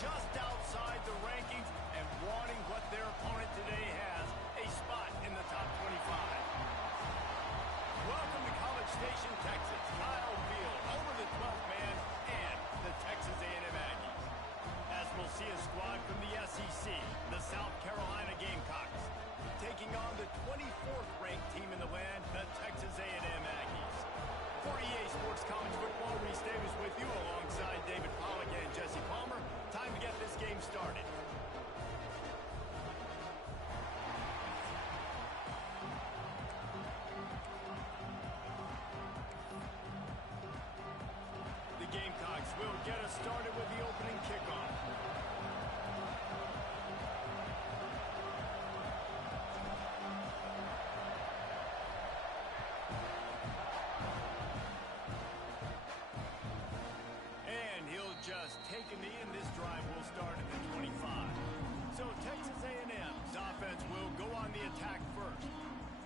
just outside the rankings and wanting what their opponent today has, a spot in the top 25. Welcome to College Station, Texas. Kyle Field over the 12th man and the Texas A&M Aggies. As we'll see a squad from the SEC, the South Carolina Gamecocks, taking on the 24th ranked team in the land, the Texas A&M Aggies. For EA Sports College Football, Reese Davis with you alongside David Pollack and Jesse Palmer. Time to get this game started. The Gamecocks will get us started with the opening kickoff. And he'll just take a knee, and this drive will start at the 25. So Texas A&M's offense will go on the attack first.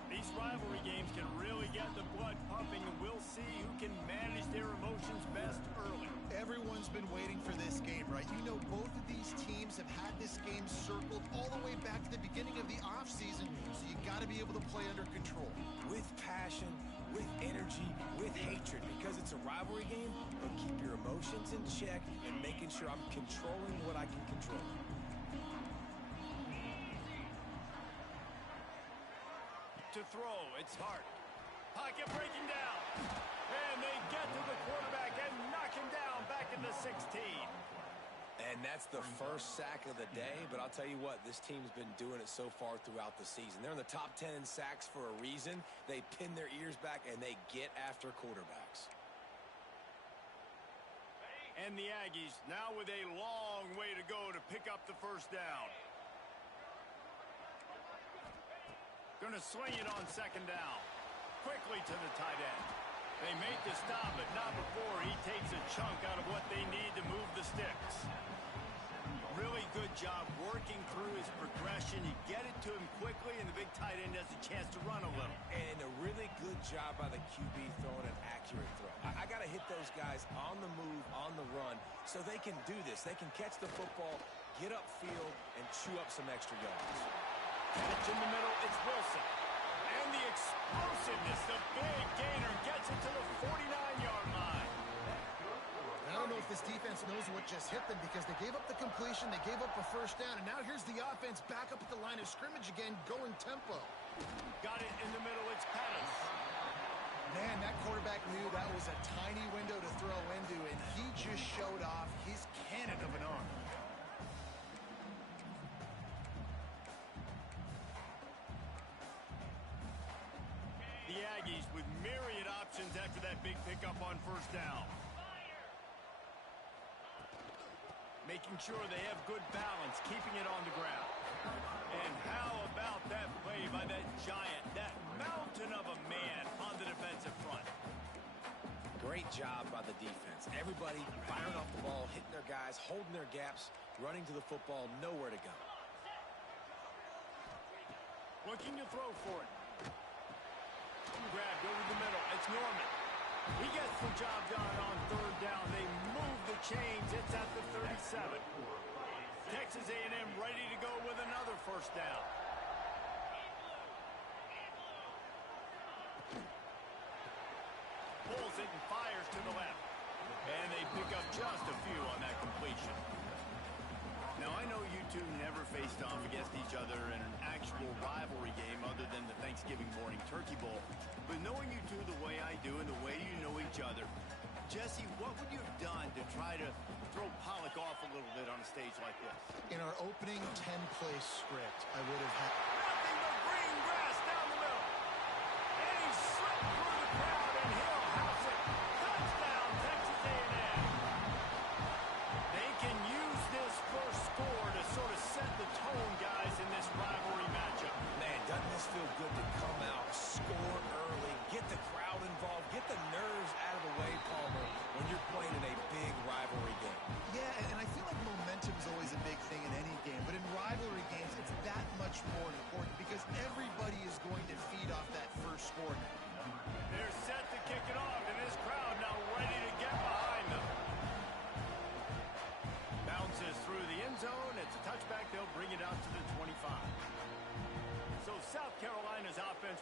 These rivalry games can really get the blood pumping, and we'll see who can manage their emotions best early. Everyone's been waiting for this game, right? You know, both of these teams have had this game circled all the way back to the beginning of the offseason, so you got to be able to play under control. With passion, with energy, with hatred, because it's a rivalry game, but keep your emotions in check and making sure I'm controlling what I can control. To throw, it's Hart. Pocket breaking down. And they get to the quarterback and knock him down back into 16. And that's the first sack of the day, but I'll tell you what, this team's been doing it so far throughout the season. They're in the top 10 in sacks for a reason. They pin their ears back and they get after quarterbacks. And the Aggies now with a long way to go to pick up the first down. Going to swing it on second down. Quickly to the tight end. They make the stop, but not before he takes a chunk out of what they need to move the sticks. Really good job working through his progression. You get it to him quickly, and the big tight end has a chance to run a little. And a really good job by the QB throwing an accurate throw. I got to hit those guys on the move, on the run, so they can do this. They can catch the football, get upfield, and chew up some extra yards. Catch in the middle, it's Wilson. And the explosiveness, the big gainer gets it to the 49-yard line. I don't know if this defense knows what just hit them because they gave up the completion, they gave up a first down, and now here's the offense back up at the line of scrimmage again, going tempo. Got it in the middle, it's Pettis. Man, that quarterback knew that was a tiny window to throw into, and he just showed off his cannon of an arm. The Aggies with myriad options after that big pickup on first down. Making sure they have good balance, keeping it on the ground. And how about that play by that giant, that mountain of a man on the defensive front? Great job by the defense. Everybody firing off the ball, hitting their guys, holding their gaps, running to the football, nowhere to go. Looking to throw for it. Grabbed over the middle. It's Norman. He gets the job done on third down. They move the chains. It's at the 37. Texas A&M ready to go with another first down. Pulls it and fires to the left. And they pick up just a few on that completion. Now, I know you two never faced off against each other in an actual rivalry game other than the Thanksgiving morning Turkey Bowl. But knowing you two the way I do and the way you know each other, Jesse, what would you have done to try to throw Pollack off a little bit on a stage like this? In our opening 10-play script, I would have had Nothing but green grass down the middle. And he slipped through the crowd, and he'll house it. Touchdown, Texas A&M. They can use this first score to sort of set the tone, guys, in this rivalry matchup. Man, doesn't this feel good to come out, score early, get the crowd involved, get the nerves out of the way, Palmer, when you're playing in a big rivalry game? Yeah, and I feel like momentum is always a big thing in any game, but in rivalry games, it's that much more important because everybody is going to feed off that first score.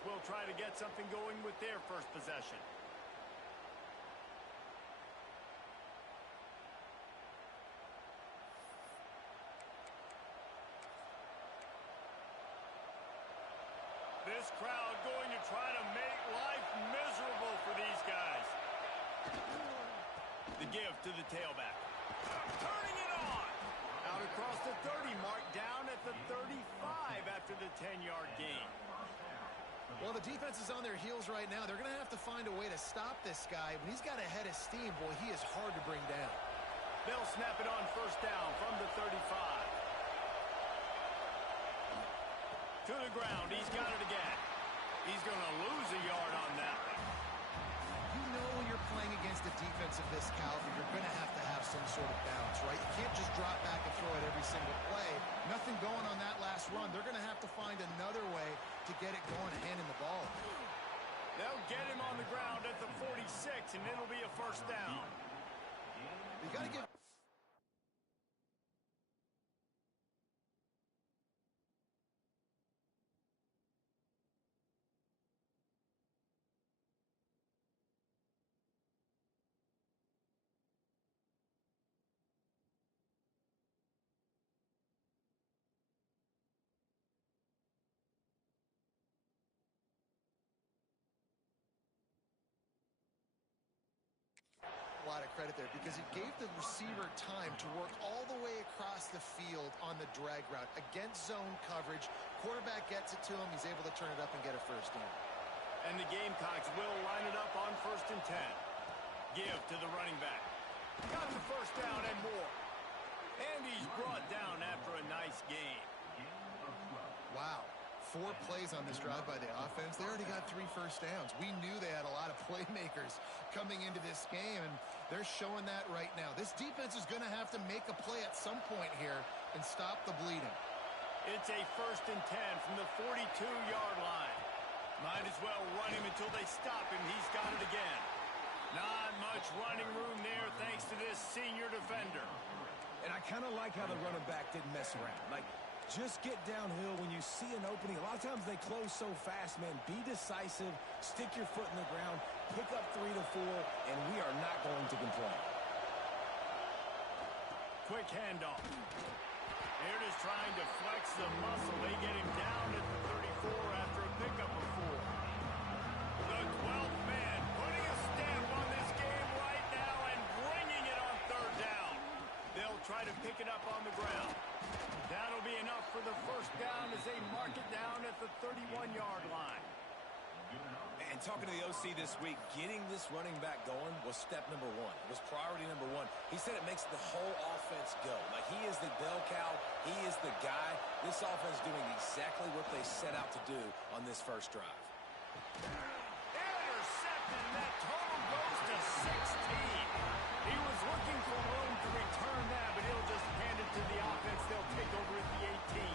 will try to get something going with their first possession. This crowd going to try to make life miserable for these guys. The give to the tailback. Turning it on. Out across the 30 mark, down at the 35 after the 10-yard gain. Well, the defense is on their heels right now. They're going to have to find a way to stop this guy. When he's got a head of steam, boy, he is hard to bring down. They'll snap it on first down from the 35. To the ground, he's got it again. He's going to lose a yard on that one. You know when you're playing against a defense of this caliber, you're going to have some sort of balance, right? You can't just drop back and throw it every single play. Nothing going on that last run. They're going to have to find another way to get it going and handing the ball. They'll get him on the ground at the 46, and it'll be a first down. You got to give... a lot of credit there because he gave the receiver time to work all the way across the field on the drag route against zone coverage. Quarterback gets it to him. He's able to turn it up and get a first down. And the Gamecocks will line it up on 1st and 10. Give to the running back. Got the first down and more. And he's brought down after a nice gain. Wow. 4 plays on this drive by the offense. They already got 3 first downs. We knew they had a lot of playmakers coming into this game, and they're showing that right now. This defense is going to have to make a play at some point here and stop the bleeding. It's a 1st and 10 from the 42-yard line. Might as well run him until they stop him. He's got it again. Not much running room there thanks to this senior defender. And I kind of like how the running back didn't mess around. Like, just get downhill when you see an opening. A lot of times they close so fast, man. Be decisive, stick your foot in the ground, pick up 3 to 4, and we are not going to complain. Quick handoff. They're just trying to flex the muscle. They get him down at the 34 after a pickup of 4. The 12th man putting a stamp on this game right now and bringing it on 3rd down. They'll try to pick it up on the ground. That'll be enough for the first down as they mark it down at the 31-yard line. And talking to the OC this week, getting this running back going was step number 1. It was priority number 1. He said it makes the whole offense go. Like, he is the bell cow. He is the guy. This offense doing exactly what they set out to do on this first drive. Intercepted, and that total goes to 16. He was looking for room to return that, but he'll just hand it to the offense. They'll take over at the 18.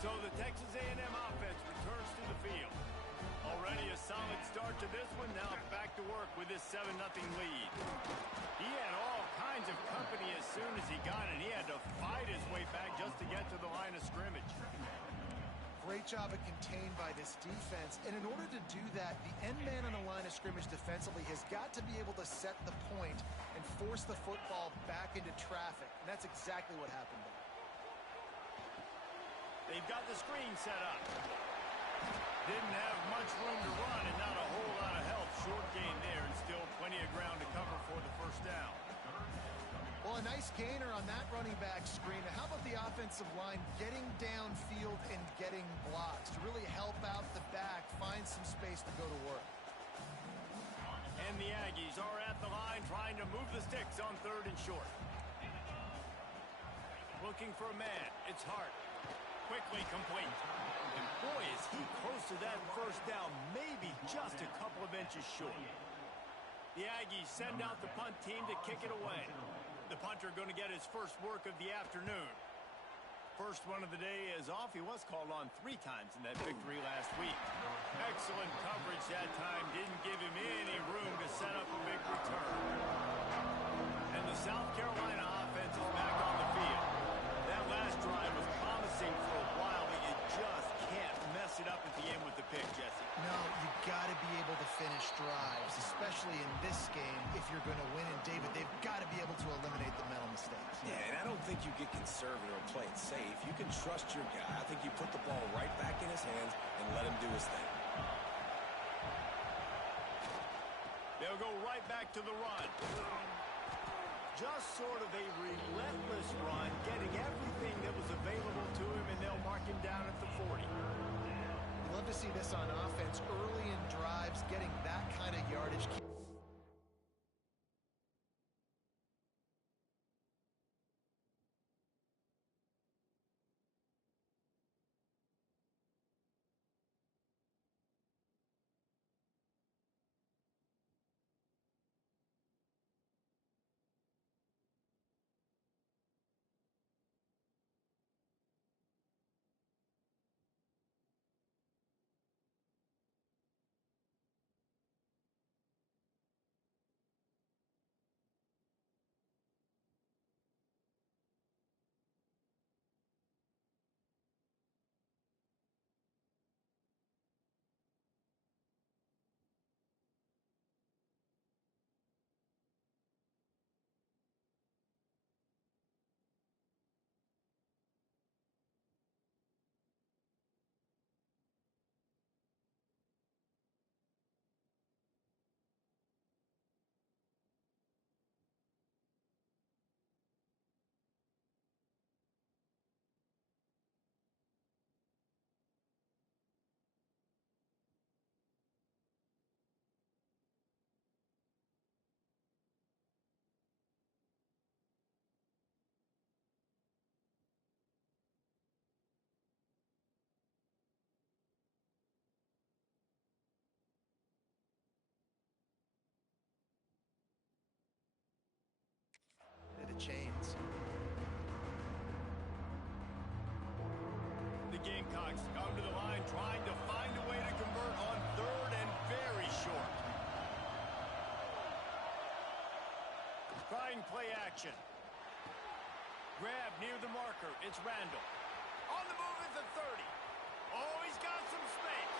So the Texas A&M offense returns to the field. Already a solid start to this one. Now back to work with this 7-0 lead. He had all kinds of company as soon as he got it. He had to fight his way back just to get to the line of scrimmage. Great job of contained by this defense. And in order to do that, the end man on the line of scrimmage defensively has got to be able to set the point and force the football back into traffic. And that's exactly what happened there. They've got the screen set up. Didn't have much room to run and not a whole lot of help. Short gain there and still plenty of ground to cover for the first down. Well, a nice gainer on that running back screen. How about the offensive line getting downfield and getting blocks to really help out the back, find some space to go to work? And the Aggies are at the line trying to move the sticks on 3rd and short. Looking for a man. It's Hart. Quickly complete. And boy, is he close to that first down, maybe just a couple of inches short. The Aggies send out the punt team to kick it away. The punter going to get his first work of the afternoon. first one of the day is off. He was called on 3 times in that victory last week. Excellent coverage that time. Didn't give him any room to set up a big return. And the South Carolina offense is back on the field. That last drive was promising for a while, but you just can't mess it up at the end with the pick, Jesse. No, you got to be able to finish drives, especially in this game if you're going to win. And, David, they've got to be able to eliminate the mental mistakes. Yeah, and I don't think you get conservative or play it safe. You can trust your guy. I think you put the ball right back in his hands and let him do his thing. They'll go right back to the run. Just sort of a relentless run, getting everything that was available to him, and they'll mark him down at the 40. You love to see this on offense early in drives, getting that kind of yardage. Chains. The Gamecocks come to the line trying to find a way to convert on 3rd and very short. Trying play action. Grab near the marker. It's Randall. On the move at the 30. Oh, he's got some space.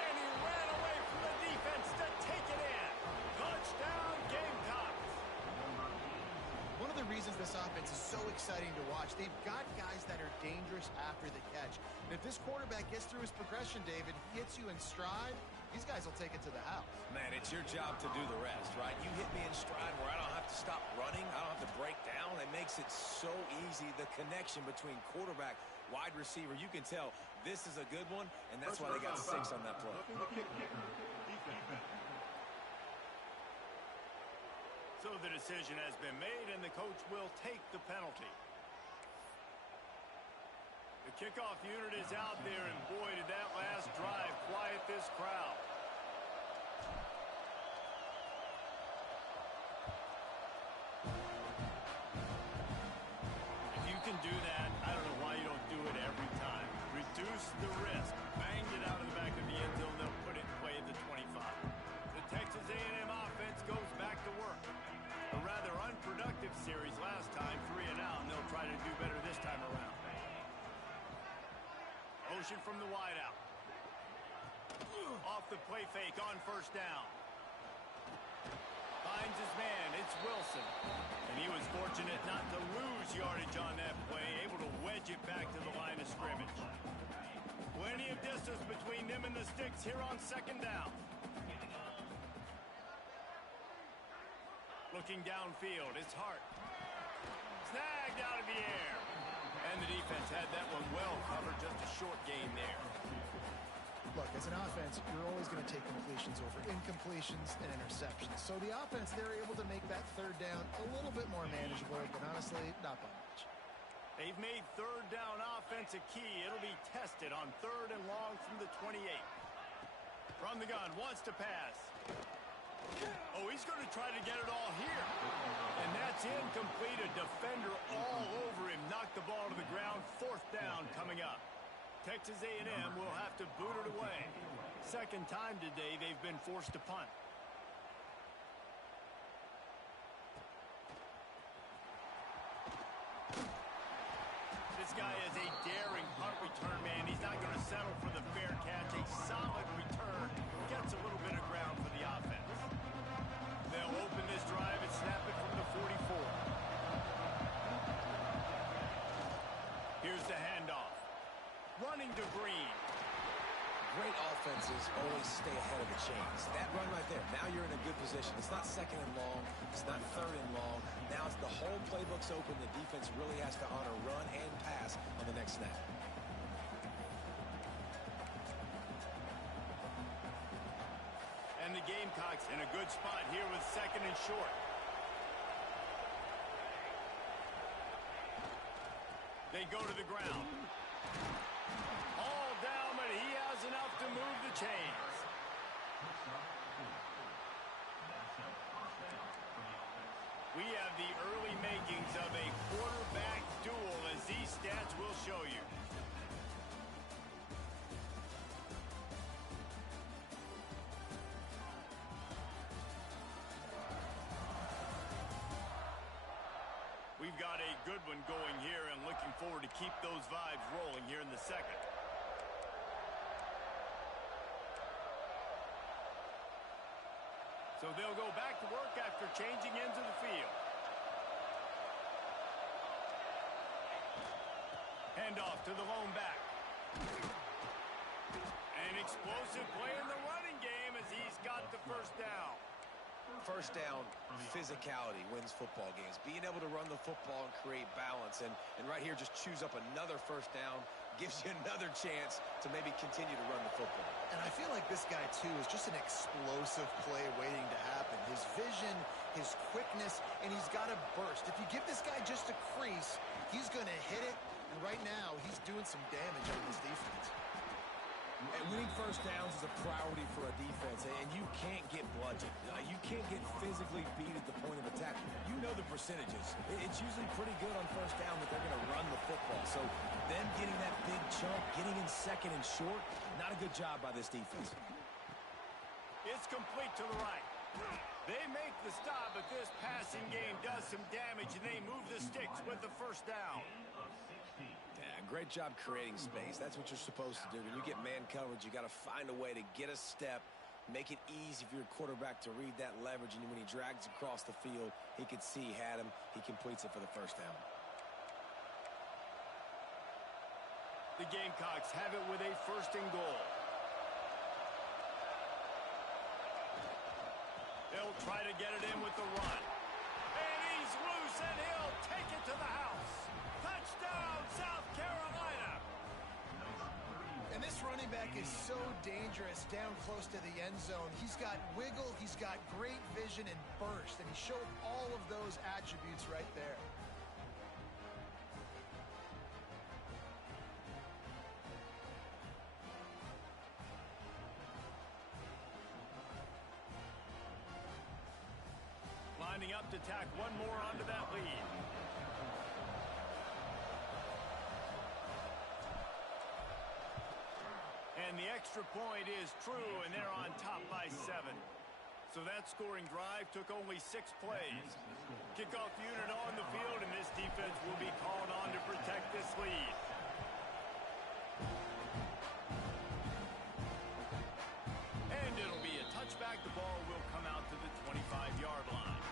And he ran away from the defense to take it in. Touchdown, Gamecocks. One of the reasons this offense is so exciting to watch, they've got guys that are dangerous after the catch. And if this quarterback gets through his progression, David, he hits you in stride, these guys will take it to the house. Man, it's your job to do the rest, right? You hit me in stride where I don't have to stop running. I don't have to break down. It makes it so easy. The connection between quarterback, wide receiver, you can tell this is a good one, and that's why they got 6 on that play. So the decision has been made, and the coach will take the penalty. The kickoff unit is out there, and boy, did that last drive quiet this crowd. If you can do that, I don't know why you don't do it every time. Reduce the risk. Banged it out of the back of the end zone. They'll put it in play at the 25. The Texas A&M offense goes back to work. A rather unproductive series last time, 3 and out, and they'll try to do better this time around. Motion from the wideout. Off the play fake on 1st down. Finds his man, it's Wilson. And he was fortunate not to lose yardage on that play, able to wedge it back to the line of scrimmage. Plenty of distance between them and the sticks here on 2nd down. Looking downfield, it's Hart. Snagged out of the air. And the defense had that one well covered, just a short gain there. Look, as an offense, you're always going to take completions over incompletions and interceptions. So the offense, they're able to make that 3rd down a little bit more manageable, but honestly, not by much. They've made 3rd down offense a key. It'll be tested on 3rd and long from the 28. From the gun, wants to pass. Oh, he's going to try to get it all here. And that's incomplete. A defender all over him. Knocked the ball to the ground. 4th down coming up. Texas A&M will have to boot it away. Second time today they've been forced to punt. This guy is a daring punt return man. He's not going to settle for the fair catch. A solid return. Gets a little bit of ground for the offense. They'll open this drive and snap it from the 44. Here's the handoff. Running to Green. Great offenses always stay ahead of the chains. That run right there, now you're in a good position. It's not 2nd and long. It's not 3rd and long. Now it's the whole playbook's open. The defense really has to honor run and pass on the next snap. And the Gamecocks in a good spot here with 2nd and short. They go to the ground. All down, but he has enough to move the chains. We have the early makings of a quarterback duel, as these stats will show you. We've got a good one going here and looking forward to keep those vibes rolling here in the second. So they'll go back to work after changing ends of the field. Handoff to the lone back. An explosive play in the running game as he's got the 1st down. First down, physicality wins football games. Being able to run the football and create balance. And right here, just choose up another 1st down. Gives you another chance to maybe continue to run the football. And I feel like this guy, too, is just an explosive play waiting to happen. His vision, his quickness, and he's got a burst. If you give this guy just a crease, he's going to hit it. And right now, he's doing some damage on this defense. And winning 1st downs is a priority for a defense, and you can't get bludgeoned. You can't get physically beat at the point of attack. You know the percentages. It's usually pretty good on 1st down that they're going to run the football. So them getting that big chunk, getting in 2nd and short, not a good job by this defense. It's complete to the right. They make the stop, but this passing game does some damage, and they move the sticks with the 1st down. Great job creating space. That's what you're supposed to do. When you get man coverage, you got to find a way to get a step, make it easy for your quarterback to read that leverage, and when he drags across the field, he could see he had him. He completes it for the 1st down. The Gamecocks have it with a 1st and goal. They'll try to get it in with the run. And he's loose, and he'll take it to the house. Touchdown, South Carolina! And this running back is so dangerous down close to the end zone. He's got wiggle, he's got great vision and burst, and he showed all of those attributes right there. Lining up to tack one more onto that lead. And the extra point is true, and they're on top by 7. So that scoring drive took only 6 plays. Kickoff unit on the field, and this defense will be called on to protect this lead. And it'll be a touchback. The ball will come out to the 25-yard line.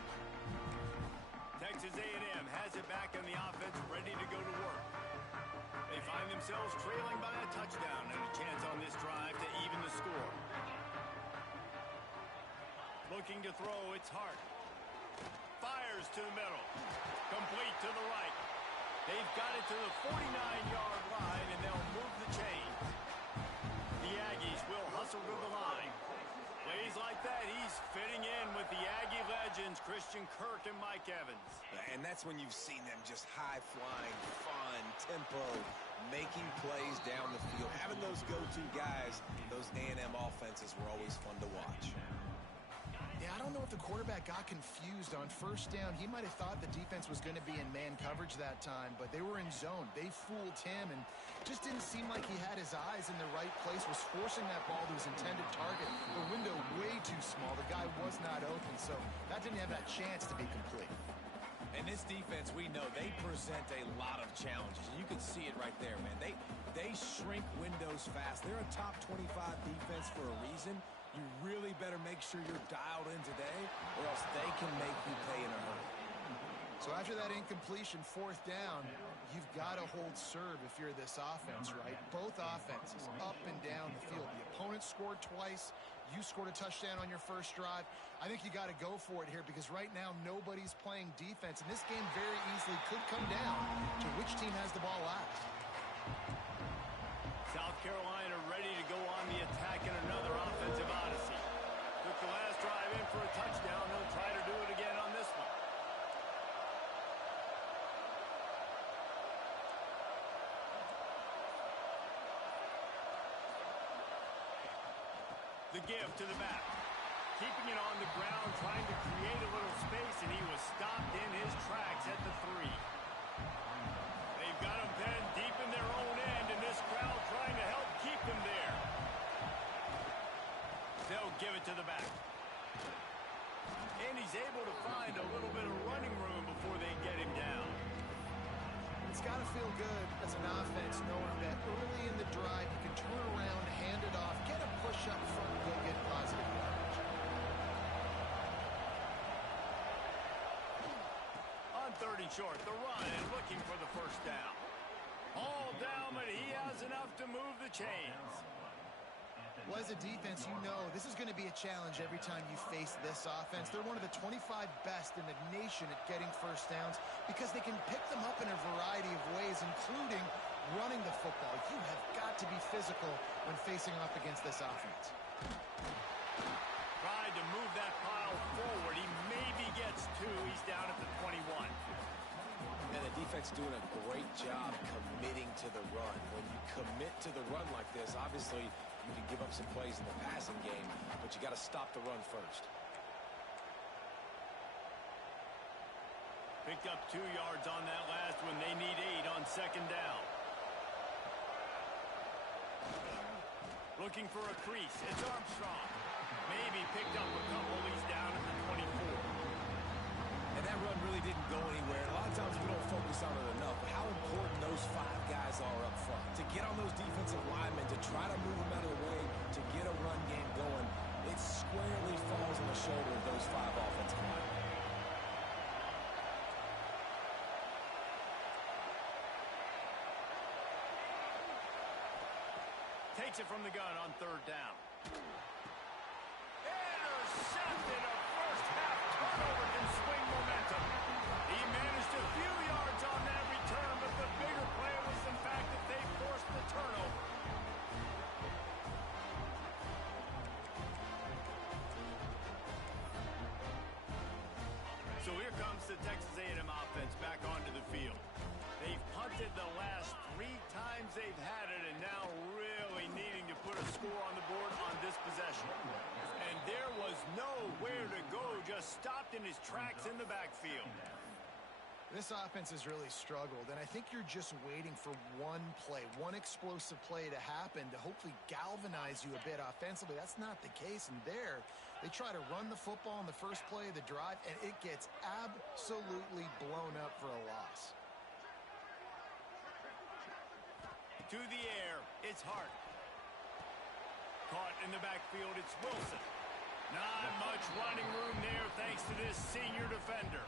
Texas A&M has it back on the offense, ready to go to work. They find themselves trailing by a touchdown and a chance on this drive to even the score. Looking to throw, it's Hart. Fires to the middle. Complete to the right. They've got it to the 49-yard line, and they'll move the chains. The Aggies will hustle to the line. Plays like that, he's fitting in with the Aggie legends, Christian Kirk and Mike Evans. And that's when you've seen them just high-flying, fun, tempo, making plays down the field. Having those go-to guys, those A&M offenses were always fun to watch. Yeah, I don't know if the quarterback got confused on first down. He might have thought the defense was going to be in man coverage that time, but they were in zone. They fooled him and just didn't seem like he had his eyes in the right place, was forcing that ball to his intended target. The window way too small. The guy was not open, so that didn't have that chance to be complete. And this defense, we know, they present a lot of challenges. And you can see it right there, man. They shrink windows fast. They're a top 25 defense for a reason. You really better make sure you're dialed in today, or else they can make you pay in a hurry. So after that incompletion, fourth down, you've got to hold serve if you're this offense, right? Both offenses up and down the field. The opponent scored twice. You scored a touchdown on your first drive. I think you got to go for it here because right now nobody's playing defense, and this game very easily could come down to which team has the ball last. South Carolina ready to go on the attack in another offensive odyssey. Took the last drive in for a touchdown. They'll try to do it again on this one. The give to the back. Keeping it on the ground, trying to create a little space, and he was stopped in his tracks at the 3. They've got him pinned deep in their own end, and this crowd trying to help keep them there. They'll give it to the back. And he's able to find a little bit of running room before they get him down. It's got to feel good as an offense knowing that early in the drive you can turn around, hand it off, get a push up front, go get positive yardage. On 3rd and short, the run and looking for the first down. All down, but he has enough to move the chains. Well, as a defense, you know this is going to be a challenge every time you face this offense. They're one of the 25 best in the nation at getting first downs because they can pick them up in a variety of ways, including running the football. You have got to be physical when facing off against this offense. Tried to move that pile forward. He maybe gets 2. He's down at the 21. And the defense doing a great job committing to the run. When you commit to the run like this, obviously you can give up some plays in the passing game, but you got to stop the run first. Picked up 2 yards on that last one. They need 8 on 2nd down. Looking for a crease. It's Armstrong. Maybe picked up a couple. He's down at the 24. And that run really didn't go anywhere. A lot of times we don't focus on it enough, but how important those 5 guys are up front. To get on those defensive linemen, to try to move them out of the way, to get a run game going, it squarely falls on the shoulder of those 5 offensive linemen. Takes it from the gun on 3rd down. Intercepted. A first half turnover can swing momentum. He managed a few yards on that return, but the bigger play was the fact that they forced the turnover. So here comes the Texas A&M offense back onto the field. They've punted the last 3 times they've had it, and now really needing to put a score on the board on this possession. And there was nowhere to go, just stopped in his tracks in the backfield. This offense has really struggled, and I think you're just waiting for one play, one explosive play to happen to hopefully galvanize you a bit offensively. That's not the case, and there they try to run the football in the first play of the drive, and it gets absolutely blown up for a loss. To the air, it's Hart. Caught in the backfield, it's Wilson. Not much running room there thanks to this senior defender.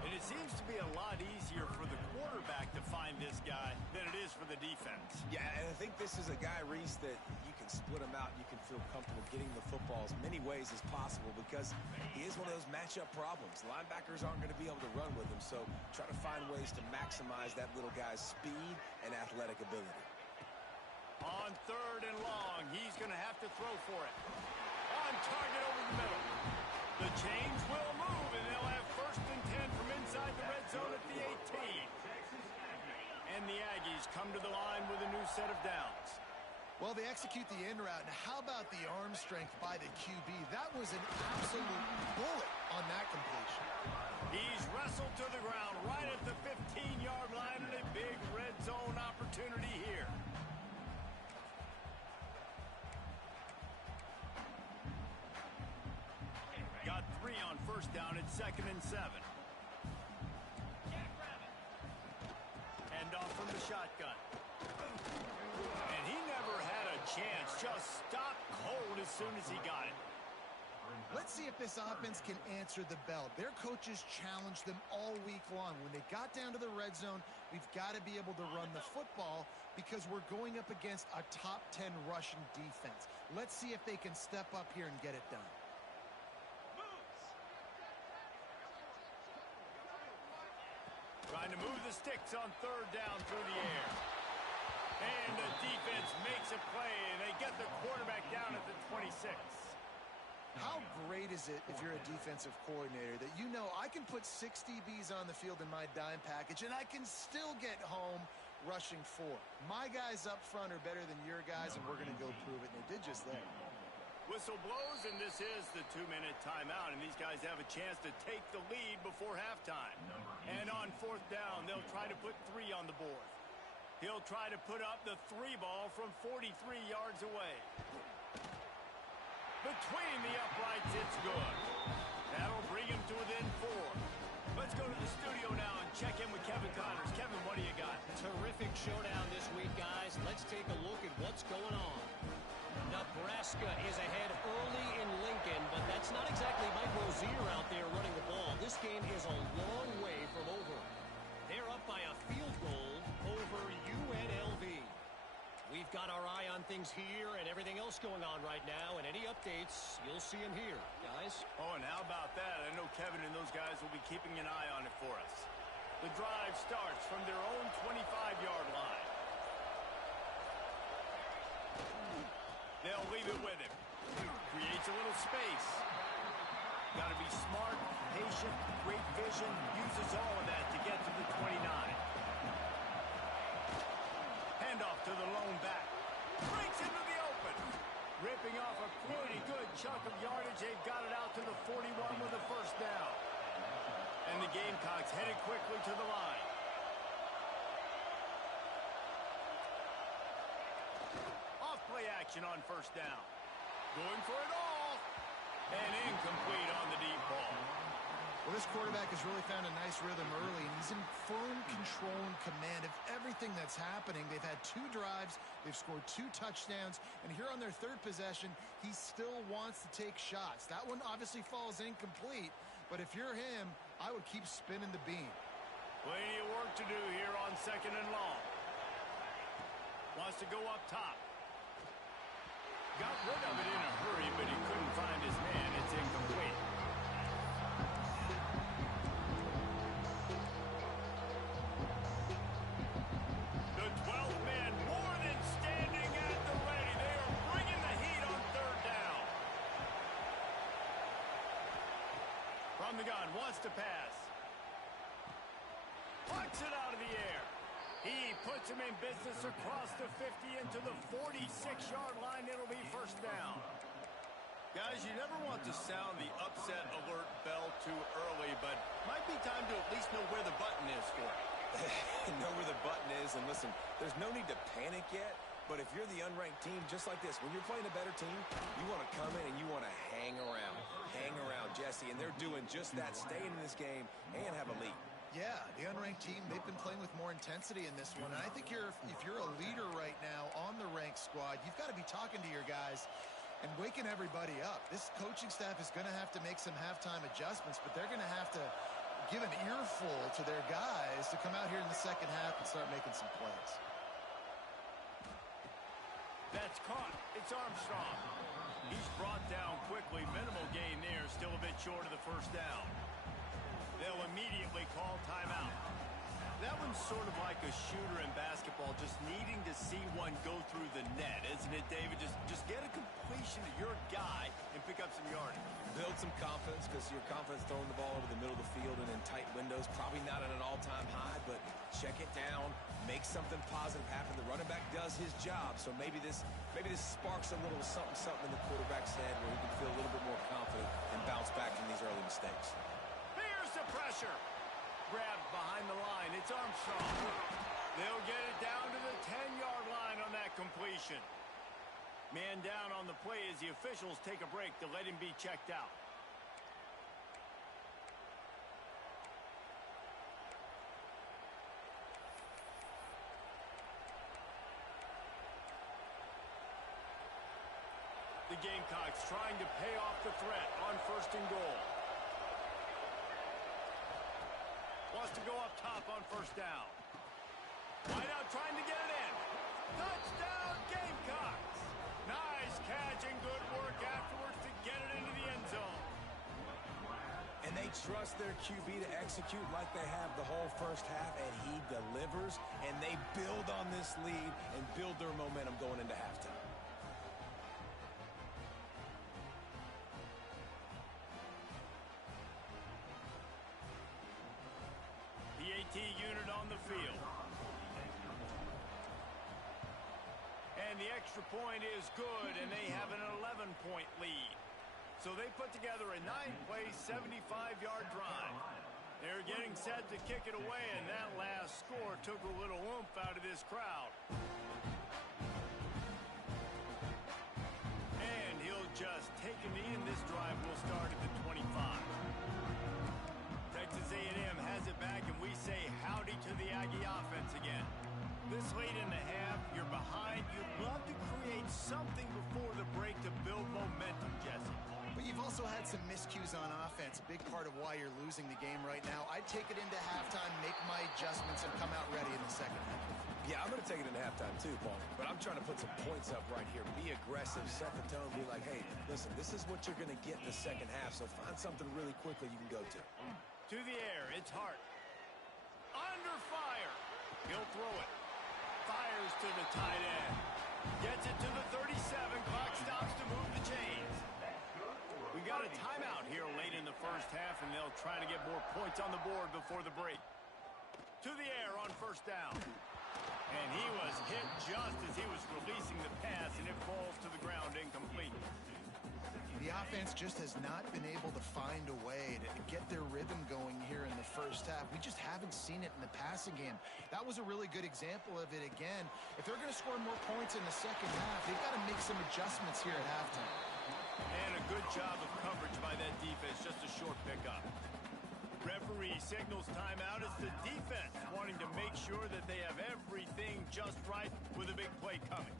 And it seems to be a lot easier for the quarterback to find this guy than it is for the defense. Yeah, and I think this is a guy, Reese, that you can split him out. You can feel comfortable getting the football as many ways as possible because he is one of those matchup problems. Linebackers aren't going to be able to run with him, so try to find ways to maximize that little guy's speed and athletic ability. On 3rd and long, he's going to have to throw for it. On target over the middle. The chains will move, and they'll have 1st and 10 from inside the red zone at the 18. And the Aggies come to the line with a new set of downs. Well, they execute the in route. Now, how about the arm strength by the QB? That was an absolute bullet on that completion. He's wrestled to the ground right at the 15-yard line, and a big red zone opportunity here. Got 3 on first down at 2nd and 7. Hand off from the shotgun. And he never had a chance. Just stopped cold as soon as he got it. Let's see if this offense can answer the bell. Their coaches challenged them all week long. When they got down to the red zone, we've got to be able to run the football because we're going up against a top 10 rushing defense. Let's see if they can step up here and get it done. Trying to move the sticks on 3rd down through the air. And the defense makes a play, and they get the quarterback down at the 26. How great is it if you're a defensive coordinator that you know I can put 6 DBs on the field in my dime package and I can still get home rushing 4. My guys up front are better than your guys, and we're going to go prove it, and they did just that. Whistle blows, and this is the 2-minute timeout, and these guys have a chance to take the lead before halftime. And on 4th down, they'll try to put 3 on the board. He'll try to put up the 3 ball from 43 yards away. Between the uprights, it's good. That'll bring him to within 4. Let's go to the studio now and check in with Kevin Connors. Kevin, what do you got? Terrific showdown this week, guys. Let's take a look at what's going on. Nebraska is ahead early in Lincoln, but that's not exactly Mike Rozier out there running the ball. This game is a long way from over. They're up by a field goal over UNLV. We've got our eye on things here and everything else going on right now, and any updates, you'll see them here, guys. Oh, and how about that? I know Kevin and those guys will be keeping an eye on it for us. The drive starts from their own 25-yard line. They'll leave it with him. Creates a little space. Got to be smart, patient, great vision. Uses all of that to get to the 29. Handoff to the lone back. Breaks into the open. Ripping off a pretty good chunk of yardage. They've got it out to the 41 with a 1st down. And the Gamecocks headed quickly to the line. Off-play action on 1st down. Going for it all. And incomplete on the deep ball. Well, this quarterback has really found a nice rhythm early, and he's in firm control and command of everything that's happening. They've had 2 drives. They've scored 2 touchdowns. And here on their 3rd possession, he still wants to take shots. That one obviously falls incomplete. But if you're him, I would keep spinning the beam. Plenty of work to do here on 2nd and long. Wants to go up top. Got rid of it in a hurry, but he couldn't find his man. It's incomplete. The 12th man more than standing at the ready. They are bringing the heat on 3rd down. From the gun, wants to pass. Plucks it out of the air. He puts him in business across the 50 into the 46-yard line. It'll be 1st down. Guys, you never want to sound the upset alert bell too early, but might be time to at least know where the button is for it. Know where the button is, and listen, there's no need to panic yet, but if you're the unranked team, just like this, when you're playing a better team, you want to come in and you want to hang around Jesse, and they're doing just that, staying in this game and have a lead. Yeah, the unranked team, they've been playing with more intensity in this one. And I think if you're a leader right now on the ranked squad, you've got to be talking to your guys and waking everybody up. This coaching staff is going to have to make some halftime adjustments, but they're going to have to give an earful to their guys to come out here in the 2nd half and start making some plays. That's caught. It's Armstrong. He's brought down quickly. Minimal gain there. Still a bit short of the 1st down. They'll immediately call timeout. That one's sort of like a shooter in basketball, just needing to see one go through the net, isn't it, David? Just get a completion to your guy and pick up some yardage. Build some confidence, because your confidence throwing the ball over the middle of the field and in tight windows, probably not at an all-time high, but check it down, make something positive happen. The running back does his job, so maybe this sparks a little something in the quarterback's head where he can feel a little bit more confident and bounce back from these early mistakes. Here's the pressure. Grabbed behind the line. It's Armstrong. They'll get it down to the 10-yard line on that completion. Man down on the play as the officials take a break to let him be checked out. The Gamecocks trying to pay off the threat on 1st and goal. Wants to go up top on 1st down. Wide out trying to get it in. Touchdown Gamecocks! Nice catch and good work afterwards to get it into the end zone. And they trust their QB to execute like they have the whole first half, and he delivers, and they build on this lead and build their momentum going into halftime. The AT unit on the field. And the extra point is good, and they have an 11-point lead. So they put together a 9-play, 75-yard drive. They're getting set to kick it away, and that last score took a little oomph out of this crowd. And he'll just take a knee, and this drive will start at the 25. Texas A&M has it back, and we say howdy to the Aggie offense again. This late in the half, you're behind. You'd love to create something before the break to build momentum, Jesse. But you've also had some miscues on offense, a big part of why you're losing the game right now. I'd take it into halftime, make my adjustments, and come out ready in the second half. Yeah, I'm going to take it into halftime too, Paul. But I'm trying to put some points up right here. Be aggressive, set the tone, be like, hey, listen, this is what you're going to get in the second half, so find something really quickly you can go to. To the air, it's Hart. Under fire. He'll throw it. Fires to the tight end. Gets it to the 37. Clock stops to move the chains. We got a timeout here late in the first half, and they'll try to get more points on the board before the break. To the air on 1st down. And he was hit just as he was releasing the pass, and it falls to the ground incomplete. The offense just has not been able to find a way to get their rhythm going here in the first half. We just haven't seen it in the passing game. That was a really good example of it again. If they're going to score more points in the second half, they've got to make some adjustments here at halftime. And a good job of coverage by that defense, just a short pickup. Referee signals timeout as the defense wanting to make sure that they have everything just right with a big play coming.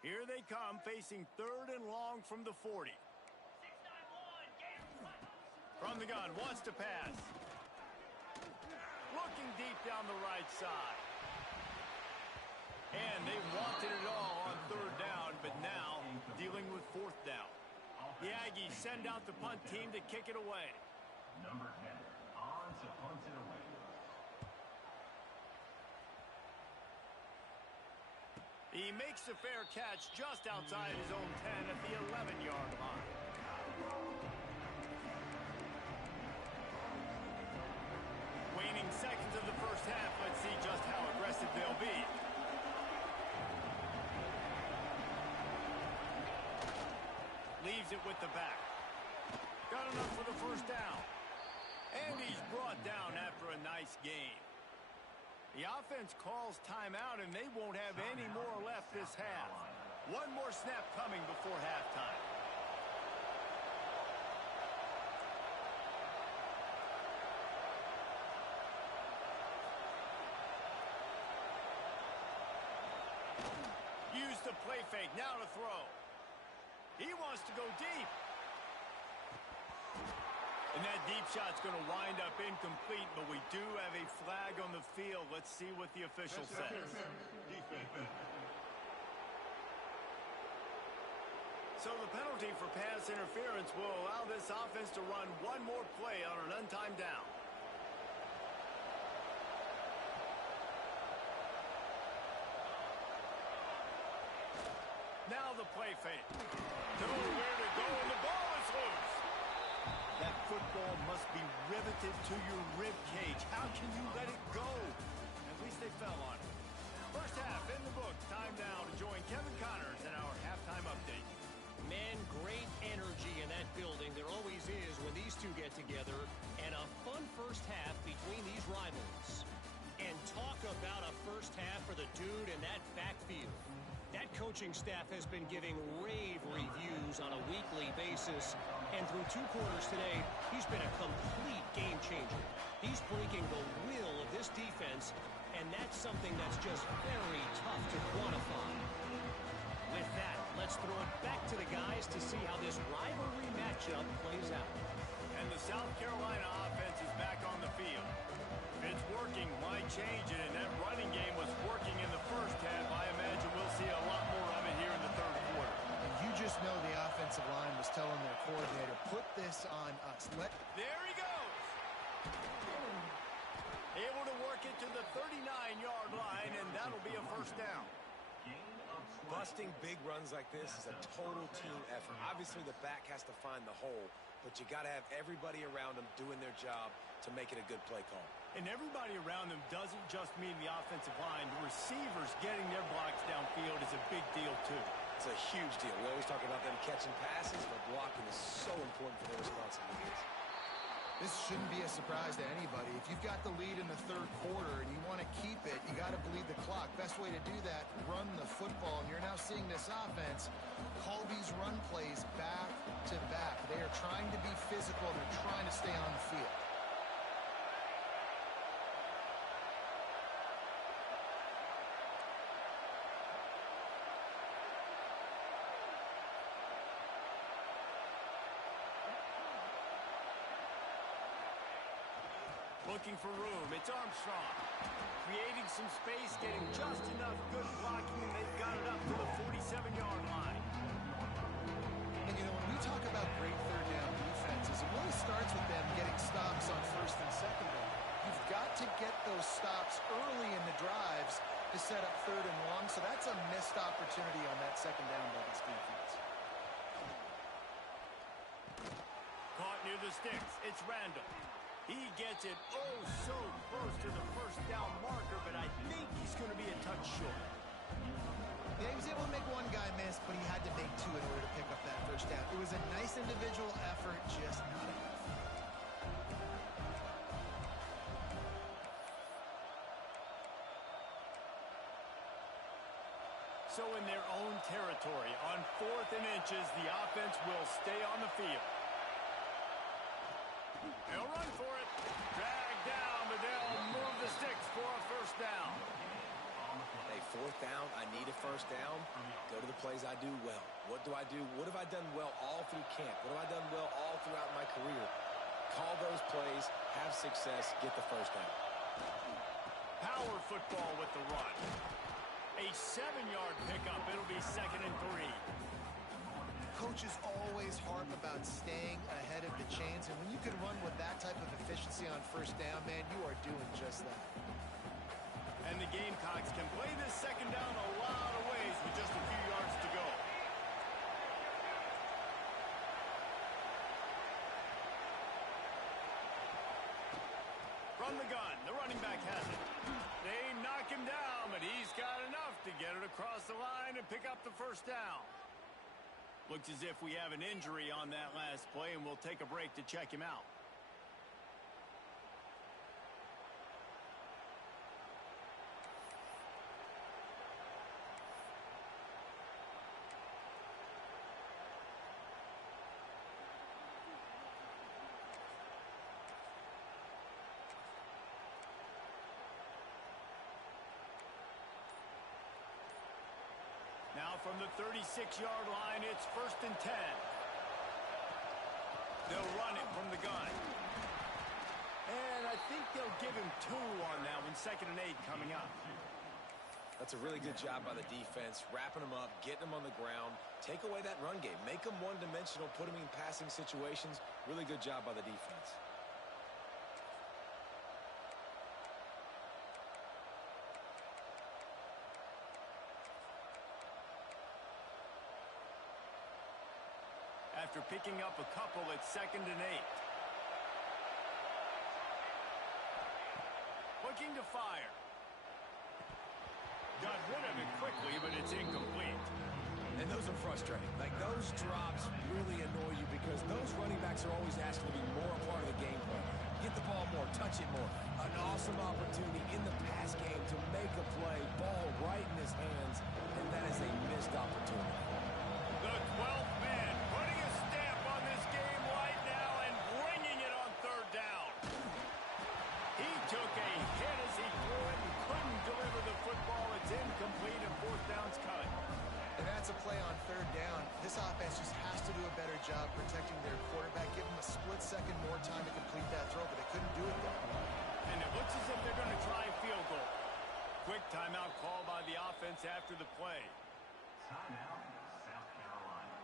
Here they come, facing 3rd and long from the 40. From the gun, wants to pass. Looking deep down the right side. And they wanted it all on 3rd down, but now dealing with 4th down. The Aggies send out the punt team to kick it away. Number 10, on to punt it away. He makes a fair catch just outside his own 10 at the 11-yard line. Waning seconds of the first half. Let's see just how aggressive they'll be. Leaves it with the back. Got enough for the 1st down. And he's brought down after a nice gain. The offense calls timeout, and they won't have any more left this half. One more snap coming before halftime. Use the play fake, now to throw. He wants to go deep. And that deep shot's going to wind up incomplete, but we do have a flag on the field. Let's see what the official says. So the penalty for pass interference will allow this offense to run one more play on an untimed down. the play fake. Nowhere to go, and the ball is loose. That football must be riveted to your rib cage. How can you let it go? At least they fell on it. First half in the books. Time now to join Kevin Connors in our halftime update. Man, great energy in that building. There always is when these two get together. And a fun first half between these rivals. And talk about a first half for the dude in that backfield. That coaching staff has been giving rave reviews on a weekly basis. And through 2 quarters today, he's been a complete game changer. He's breaking the will of this defense, and that's something that's just very tough to quantify. With that, let's throw it back to the guys to see how this rivalry matchup plays out. And the South Carolina offense is back on the field. If it's working, why change it? And that running game was working in the first half. I imagine we'll see a lot more of it here in the third quarter. And you just know the offensive line was telling their coordinator, put this on us. There he goes. Able to work it to the 39-yard line, and that'll be a first down. Busting big runs like this is a total team effort. Obviously, the back has to find the hole, but you got to have everybody around them doing their job to make it a good play call. And everybody around them doesn't just mean the offensive line. The receivers getting their blocks downfield is a big deal, too. It's a huge deal. We always talk about them catching passes, but blocking is so important for their responsibilities. This shouldn't be a surprise to anybody. If you've got the lead in the third quarter and you want to keep it, you got to bleed the clock. Best way to do that, run the football. And you're now seeing this offense call these run plays back to back. They are trying to be physical. They're trying to stay on the field. Looking for room. It's Armstrong. Creating some space, getting just enough good blocking, and they've got it up to the 47-yard line. And, you know, when we talk about great third down defenses, it really starts with them getting stops on first and second down. You've got to get those stops early in the drives to set up third and long, so that's a missed opportunity on that second down by this defense. Caught near the sticks. It's Randall. He gets it oh so close to the first down marker, but I think he's going to be a touch short. Yeah, he was able to make one guy miss, but he had to make 2 in order to pick up that first down. It was a nice individual effort, just not enough. So in their own territory, on 4th and inches, the offense will stay on the field. They'll run for it. Drag down, but they'll move the sticks for a first down. Hey, 4th down, I need a first down. Go to the plays I do well. What do I do? What have I done well all through camp? What have I done well all throughout my career? Call those plays, have success, get the first down. Power football with the run. A 7-yard pickup. It'll be 2nd and 3. Coaches always harp about staying ahead of the chains, and when you can run with that type of efficiency on first down, man, you are doing just that. And the Gamecocks can play this second down a lot of ways with just a few yards to go. From the gun, the running back has it. They knock him down, but he's got enough to get it across the line and pick up the first down. Looks as if we have an injury on that last play, and we'll take a break to check him out. Now from the 36-yard line, it's 1st and 10. They'll run it from the gun. And I think they'll give him 2 on that one. 2nd and 8 coming up. That's a really good job by the defense, wrapping them up, getting them on the ground. Take away that run game. Make them one-dimensional, put them in passing situations. Really good job by the defense. after picking up a couple at 2nd and 8. Looking to fire. Got rid of it quickly, but it's incomplete. And those are frustrating. Like, those drops really annoy you because those running backs are always asking to be more a part of the game plan. Get the ball more, touch it more. An awesome opportunity in the pass game to make a play, ball right in his hands, and that is a missed opportunity. The 12th man putting a stamp on this game right now and bringing it on 3rd down. He took a hit as he threw it and couldn't deliver the football. It's incomplete and 4th down's coming. And that's a play on 3rd down. This offense just has to do a better job protecting their quarterback. Give them a split second more time to complete that throw, but they couldn't do it there. And it looks as if they're going to try a field goal. Quick timeout call by the offense after the play. Timeout, South Carolina.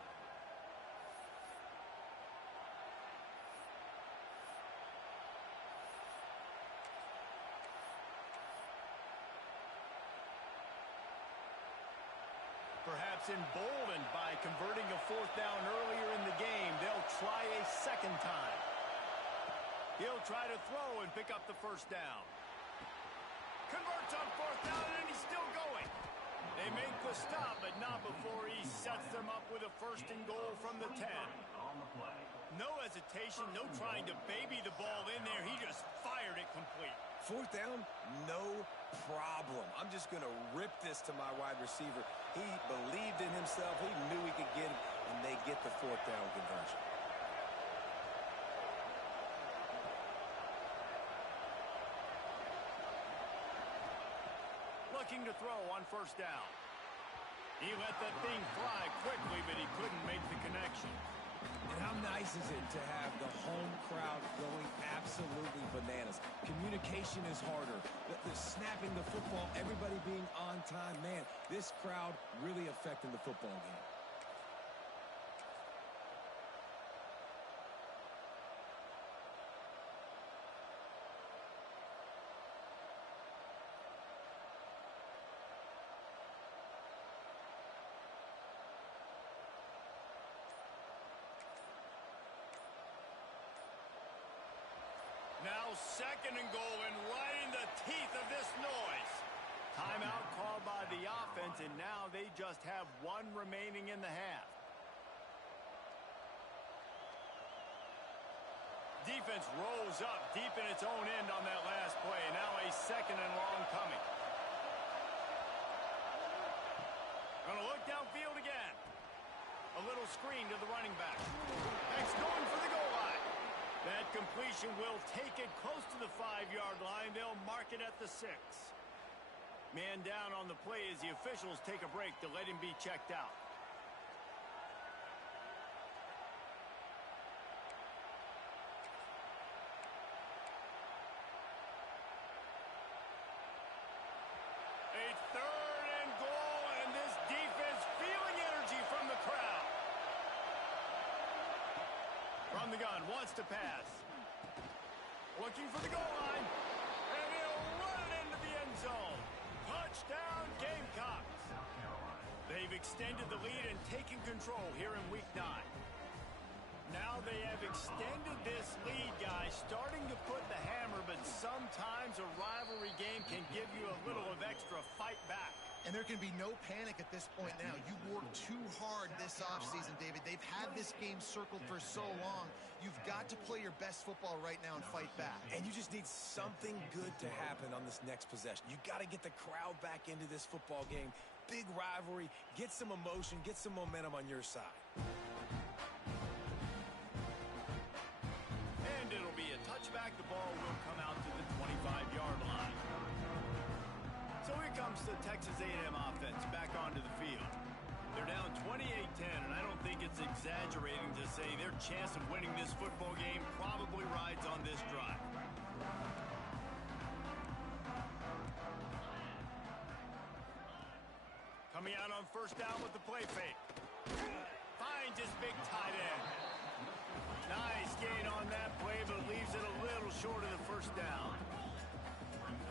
Perhaps emboldened by converting a 4th down earlier in the game, they'll try a 2nd time. He'll try to throw and pick up the 1st down. Converts on 4th down, and he's still going. They make the stop, but not before he sets them up with a 1st and goal from the 10. On the play. No hesitation, no trying to baby the ball in there. He just fired it complete. 4th down, no problem. I'm just going to rip this to my wide receiver. He believed in himself. He knew he could get it, and they get the 4th down conversion. Looking to throw on 1st down. He let that thing fly quickly, but he couldn't make the connection. And how nice is it to have the home crowd going absolutely bananas? Communication is harder. The snapping the football, everybody being on time. Man, this crowd really affecting the football game. Now 2nd and goal, and right in the teeth of this noise. Timeout called by the offense, and now they just have 1 remaining in the half. Defense rolls up deep in its own end on that last play. Now a 2nd and long coming. Gonna look downfield again. A little screen to the running back. X going for the goal line. That completion will take it close to the 5-yard line. They'll mark it at the 6. Man down on the play as the officials take a break to let him be checked out. A 3rd and goal, and this defense feeling energy from the crowd. From the gun, wants to pass. Looking for the goal line. And he'll run it into the end zone. Touchdown, Gamecocks. They've extended the lead and taken control here in Week 9. Now they have extended this lead, guys, starting to put the hammer, but sometimes a rivalry game can give you a little of extra fight back. And there can be no panic at this point now. You worked too hard this offseason, David. They've had this game circled for so long. You've got to play your best football right now and fight back. And you just need something good to happen on this next possession. You got to get the crowd back into this football game. Big rivalry. Get some emotion. Get some momentum on your side. And it'll be a touchback. The ball will come out to the 25-yard line. So here comes the Texas A&M offense back onto the field. They're down 28-10, and I don't think it's exaggerating to say their chance of winning this football game probably rides on this drive. Coming out on 1st down with the play fake. Finds his big tight end. Nice gain on that play, but leaves it a little short of the 1st down.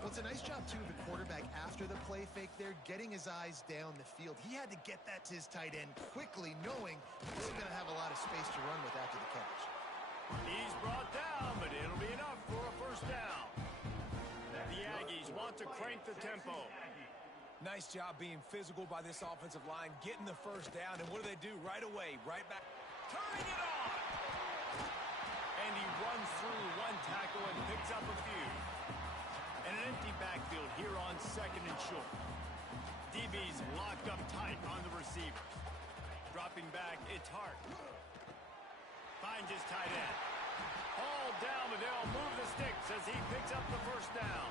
Well, it's a nice job, too, of the quarterback after the play fake there, getting his eyes down the field. He had to get that to his tight end quickly, knowing he wasn't going to have a lot of space to run with after the catch. He's brought down, but it'll be enough for a first down. The Aggies want to crank the tempo. Nice job being physical by this offensive line, getting the first down. And what do they do right away? Right back. Turning it on! And he runs through one tackle and picks up a few. And an empty backfield here on second and short. DB's locked up tight on the receiver. Dropping back, it's Hart. Finds his tight end. All down, but they'll move the sticks as he picks up the first down.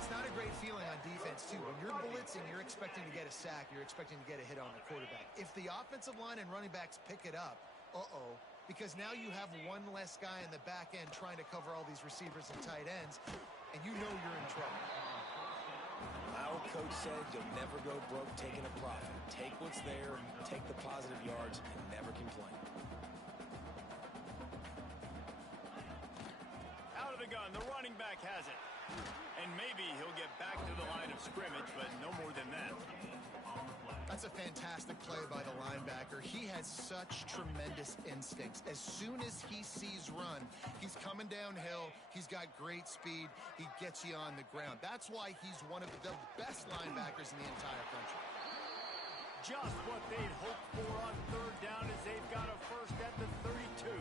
It's not a great feeling on defense, too. When you're blitzing, you're expecting to get a sack. You're expecting to get a hit on the quarterback. If the offensive line and running backs pick it up, because now you have one less guy in the back end trying to cover all these receivers and tight ends, and you know you're in trouble. Our coach said you'll never go broke taking a profit. Take what's there, take the positive yards, and never complain. Out of the gun, the running back has it. And maybe he'll get back to the line of scrimmage, but no more than that. That's a fantastic play by the linebacker. He has such tremendous instincts. As soon as he sees run, he's coming downhill. He's got great speed. He gets you on the ground. That's why he's one of the best linebackers in the entire country. Just what they'd hoped for on third down as they've got a first at the 32.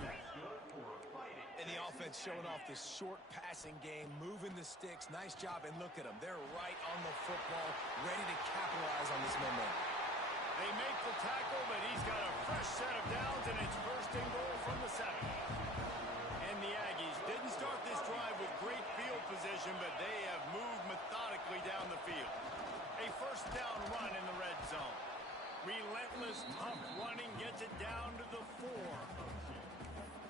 And the offense showing off this short passing game, moving the sticks. Nice job, and look at them. They're right on the football, ready to capitalize on this momentum. They make the tackle, but he's got a fresh set of downs, and it's first and goal from the 7. And the Aggies didn't start this drive with great field position, but they have moved methodically down the field. A first down run in the red zone. Relentless, tough running gets it down to the 4.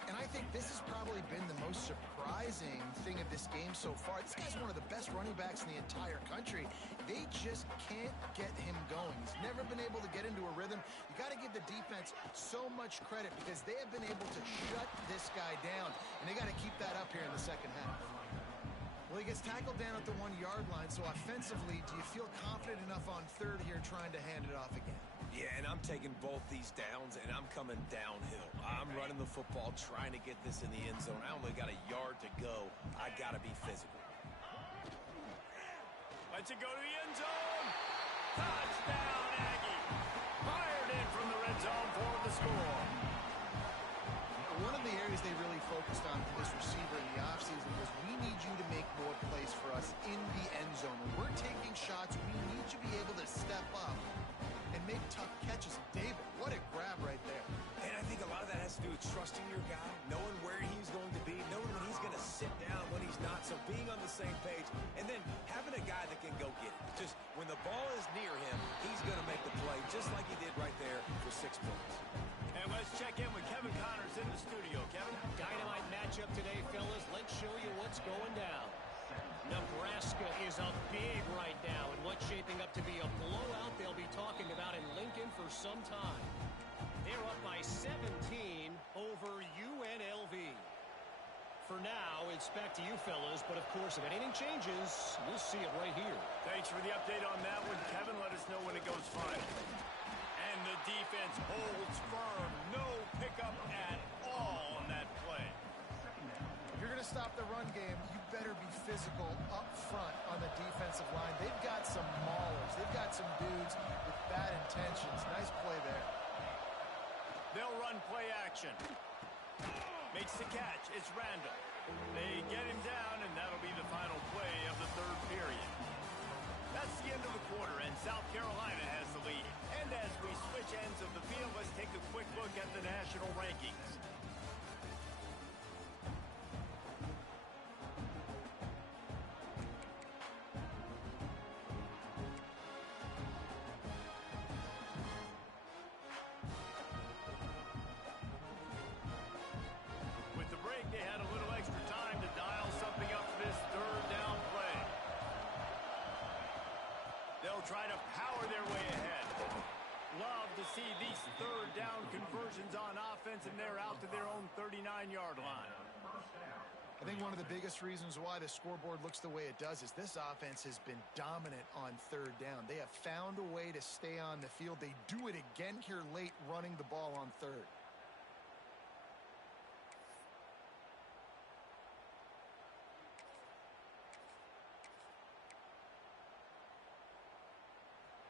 And I think this has probably been the most surprising thing of this game so far. This guy's one of the best running backs in the entire country. They just can't get him going. He's never been able to get into a rhythm. You got to give the defense so much credit because they have been able to shut this guy down, and they got to keep that up here in the second half. Well, he gets tackled down at the 1-yard line, so offensively, do you feel confident enough on third here trying to hand it off again? Yeah, and I'm taking both these downs, and I'm coming downhill. I'm running the football, trying to get this in the end zone. I only got a yard to go. I got to be physical. Lets it go to the end zone. Touchdown, Aggie. Fired in from the red zone for the score. One of the areas they really focused on for this receiver in the offseason was we need you to make more plays for us in the end zone. When we're taking shots, we need you to be able to step up and make tough catches. David, what a grab right there. And I think a lot of that has to do with trusting your guy, knowing where he's going to be, knowing when he's going to sit down, when he's not, so being on the same page, and then having a guy that can go get it. Just when the ball is near him, he's going to make the play, just like he did right there for 6 points. And let's check in with Kevin Connors in the studio. Kevin? Dynamite matchup today, fellas. Let's show you what's going down. Nebraska is up big right now in what's shaping up to be a blowout they'll be talking about in Lincoln for some time. They're up by 17 over UNLV. For now, it's back to you, fellas. But, of course, if anything changes, we'll see it right here. Thanks for the update on that one, Kevin. Let us know when it goes final. And the defense holds firm. No pickup at all on that play. If you're going to stop the run game, you better be physical up front on the defensive line. They've got some maulers. They've got some dudes with bad intentions. Nice play there. They'll run play action. Makes the catch. It's Randall. They get him down, and that'll be the final play of the third period. That's the end of the quarter, and South Carolina has the lead. And as we switch ends of the field, let's take a quick look at the national rankings. With the break, they had a little extra time to dial something up for this third down play. They'll try to power their way ahead. Love to see these third down conversions on offense, and they're out to their own 39-yard line. I think one of the biggest reasons why the scoreboard looks the way it does is this offense has been dominant on third down. They have found a way to stay on the field. They do it again here late, running the ball on third.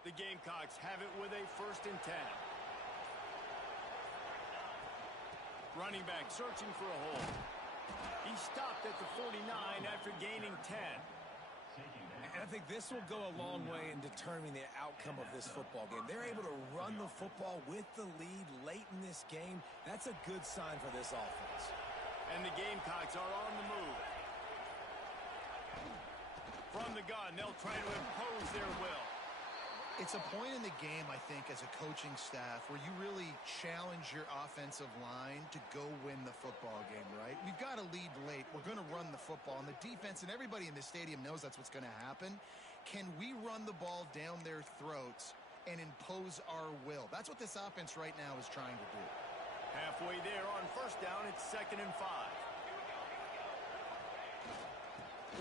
The Gamecocks have it with a 1st and 10. Running back searching for a hole. He stopped at the 49 after gaining 10. And I think this will go a long way in determining the outcome of this football game. They're able to run the football with the lead late in this game. That's a good sign for this offense. And the Gamecocks are on the move. From the gun, they'll try to impose their will. It's a point in the game, I think, as a coaching staff where you really challenge your offensive line to go win the football game, right? We've got to lead late. We're going to run the football. And the defense and everybody in the stadium knows that's what's going to happen. Can we run the ball down their throats and impose our will? That's what this offense right now is trying to do. Halfway there on 1st down, it's 2nd and 5.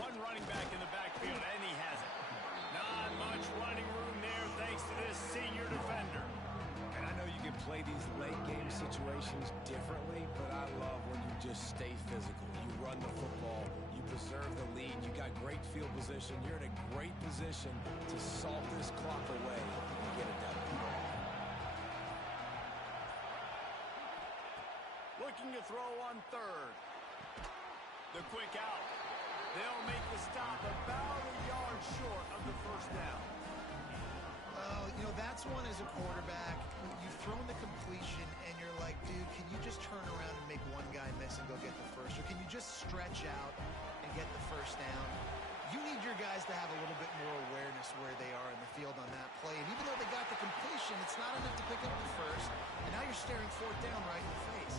One running back in the backfield, and he has it. Not much running room there thanks to this senior defender. And I know you can play these late game situations differently, but I love when you just stay physical. You run the football, you preserve the lead, you got great field position, you're in a great position to salt this clock away and get it done. Looking to throw on 3rd. The quick out. They'll make the stop about a yard short of the 1st down. Well, you know, that's one as a quarterback. You've thrown the completion, and you're like, dude, can you just turn around and make one guy miss and go get the first? Or can you just stretch out and get the 1st down? You need your guys to have a little bit more awareness where they are in the field on that play. And even though they got the completion, it's not enough to pick up the 1st. And now you're staring 4th down right in the face.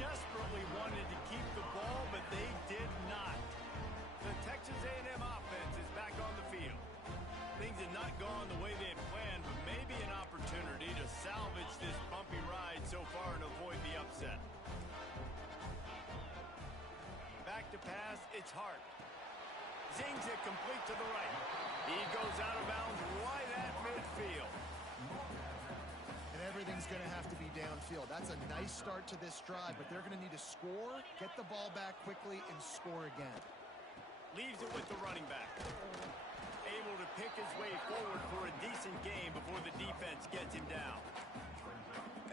Desperately wanted to keep the ball, but they did not. The Texas A&M offense is back on the field. Things have not gone the way they had planned, but maybe an opportunity to salvage this bumpy ride so far and avoid the upset. Back to pass, it's Hart. Zings it complete to the right. He goes out of bounds right at midfield. And everything's going to have to be downfield. That's a nice start to this drive, but they're going to need to score, get the ball back quickly, and score again. Leaves it with the running back. Able to pick his way forward for a decent game before the defense gets him down.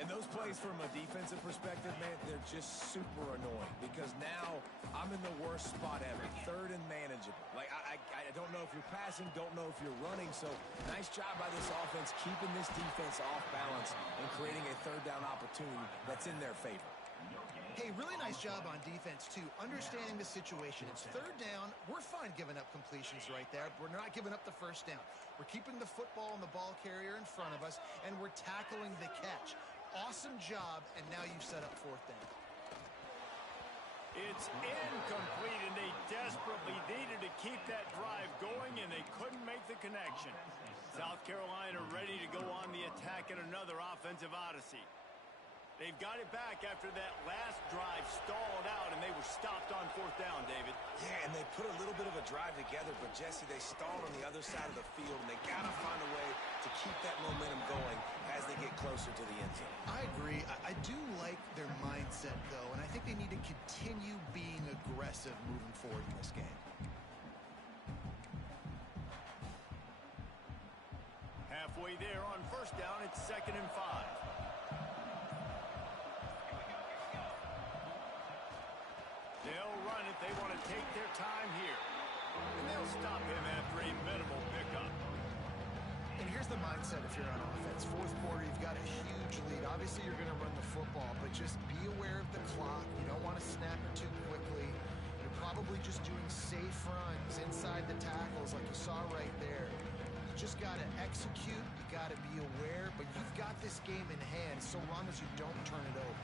And those plays from a defensive perspective, man, they're just super annoying because now I'm in the worst spot ever. 3rd and manageable. Like, I don't know if you're passing, don't know if you're running. So nice job by this offense keeping this defense off balance and creating a 3rd down opportunity that's in their favor. Hey, really nice job on defense, too. Understanding the situation. It's 3rd down. We're fine giving up completions right there. We're not giving up the 1st down. We're keeping the football and the ball carrier in front of us, and we're tackling the catch. Awesome job, and now you've set up 4th down. It's incomplete, and they desperately needed to keep that drive going, and they couldn't make the connection. South Carolina ready to go on the attack in another offensive odyssey. They've got it back after that last drive stalled out, and they were stopped on 4th down, David. Yeah, and they put a little bit of a drive together, but, Jesse, they stalled on the other side of the field, and they got to find a way to keep that momentum going as they get closer to the end zone. I agree. I do like their mindset, though, and I think they need to continue being aggressive moving forward in this game. Halfway there on 1st down, it's 2nd and 5. They'll run it. They want to take their time here. And they'll stop him after a minimal pickup. And here's the mindset if you're on offense. 4th quarter, you've got a huge lead. Obviously, you're going to run the football, but just be aware of the clock. You don't want to snap it too quickly. You're probably just doing safe runs inside the tackles like you saw right there. You just got to execute. You got to be aware, but you've got this game in hand so long as you don't turn it over.